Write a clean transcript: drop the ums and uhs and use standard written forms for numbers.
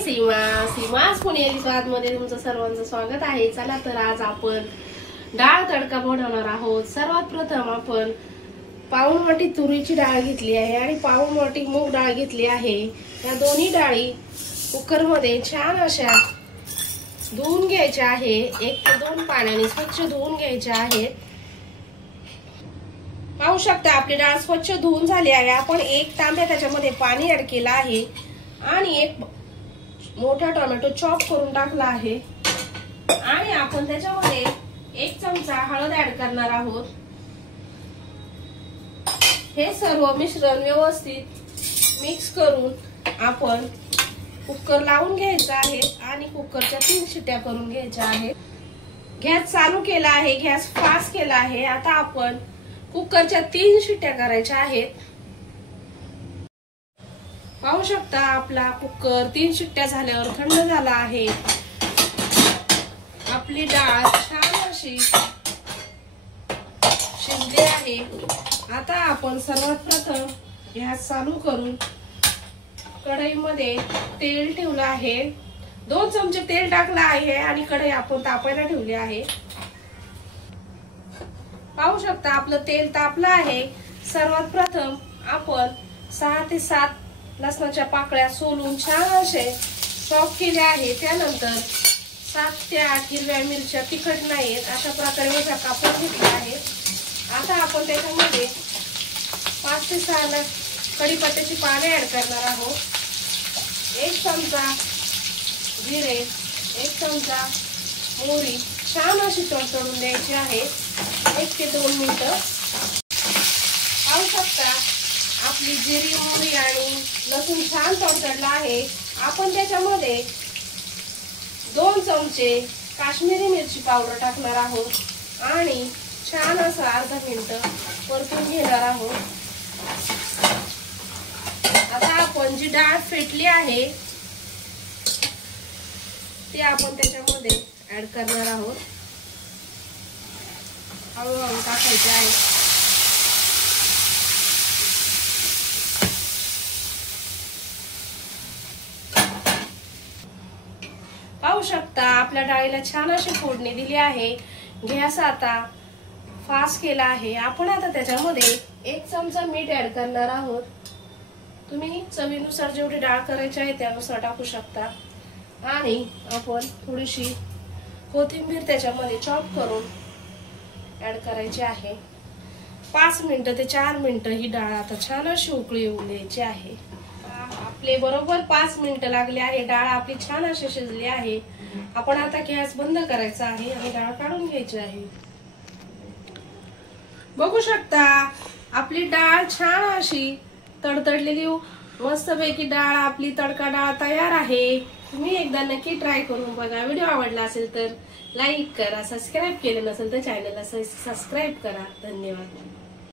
सीमास पुणेरी स्वादमध्ये तुमचं सर्वांचं स्वागत आहे। चला तर आज आपण डाळ तडका बनवणार आहोत। सर्वात प्रथम आपण पाऊण वाटी तुरीची डाळ घेतली आहे आणि पाऊण वाटी मूग डाळ घेतली आहे। या दोन्ही डाळी कुकर मध्ये छान अशा धुवून घ्यायच्या आहे। 1 ते 2 पाण्याने स्वच्छ धुवून घ्यायच्या आहेत। पाहू शकता आपली डाळ स्वच्छ धुवून झाली आहे। आपण 1 तांब्या त्याच्यामध्ये पाणी ऍड केलं आहे आणि 1 मोठा टोमॅटो चॉप करून टाकला आहे आणि आपण त्याच्यामध्ये 1 चमचा हळद ऍड करणार आहोत। हे सर्व मिश्रण व्यवस्थित मिक्स करून आपण कुकर लावून घ्यायचा आहे आणि कुकरच्या 3 शिट्ट्या करून घ्यायच्या आहेत। गॅस चालू केला आहे, गॅस फास्ट केला आहे। आता आपण कुकरच्या 3 शिट्ट्या करायच्या आहेत। पाहू शकता आपला कुकर 3 शिट्ट्या झाल्यावर थंड झाला आहे। आपली डाळ छान अशी शिजली आहे। आता आपण सर्वात प्रथम गॅस चालू करून कढईमध्ये तेल ठेवलं आहे। 2 चमचे तेल टाकलं आहे आणि कढई आपण तापायला ठेवली आहे। पाहू शकता आपलं तेल तापलं आहे। सर्वात प्रथम आपण 6 ते 7 लसणाच्या पाकळ्या सोलून छान असे चॉप केले आहे। त्यानंतर 7 ते 8 हिरव्या मिरच्या तिखट नाहीत अशा प्रकारे मोठ्या कापून घेतल्या आहेत। आता आपण त्याच्यामध्ये 5 ते 6 कढीपत्त्याची पाने ऍड करणार आहोत। 1 चमचा जिरे, 1 चमचा मोहरी छान अशी तडतडून द्यायची आहे 1 ते 2 मिनिटं। पाहू शकता आपली जिरी, मोहरी आणि लसूण छान तडतडला आहे। आपण त्याच्यामध्ये 2 चमचे काश्मीरी मिरची पावडर टाकणार आहोत आणि छान असं अर्धा मिनिट परतून घेणार आहोत। आता आपण जी डाळ फेटली आहे ती आपण त्याच्यामध्ये ऍड करणार आहोत। हळूहळू टाकायचे आहे। पाहू शकता आपल्या डाळीला छान अशी फोडणी दिली आहे। गॅस आता फास्ट केला आहे। आपण आता त्याच्यामध्ये 1 चमचा मीठ ऍड करणार आहोत। तुम्ही चवीनुसार जेवढी डाळ करायची आहे त्यानुसार टाकू शकता आणि आपण थोडीशी कोथिंबीर त्याच्यामध्ये चॉप करून ऍड करायची आहे। 5 मिनिटं ते 4 मिनिटं ही डाळ आता छान अशी उकळी येऊन द्यायची आहे। आपले बरोबर 5 मिनिटं लागले आहे। डाळ आपली छान अशी शिजली आहे। आपण आता गॅस बंद करायचा आहे आणि डाळ काढून घ्यायची आहे। बघू शकता आपली डाळ छान अशी तडतडलेली मस्तपैकी डाळ आपली तडका डाळ तयार आहे। तुम्ही एकदा नक्की ट्राय करून बघा। व्हिडिओ आवडला असेल तर लाईक करा, सबस्क्राईब केले नसेल तर चॅनलला सबस्क्राईब करा। धन्यवाद।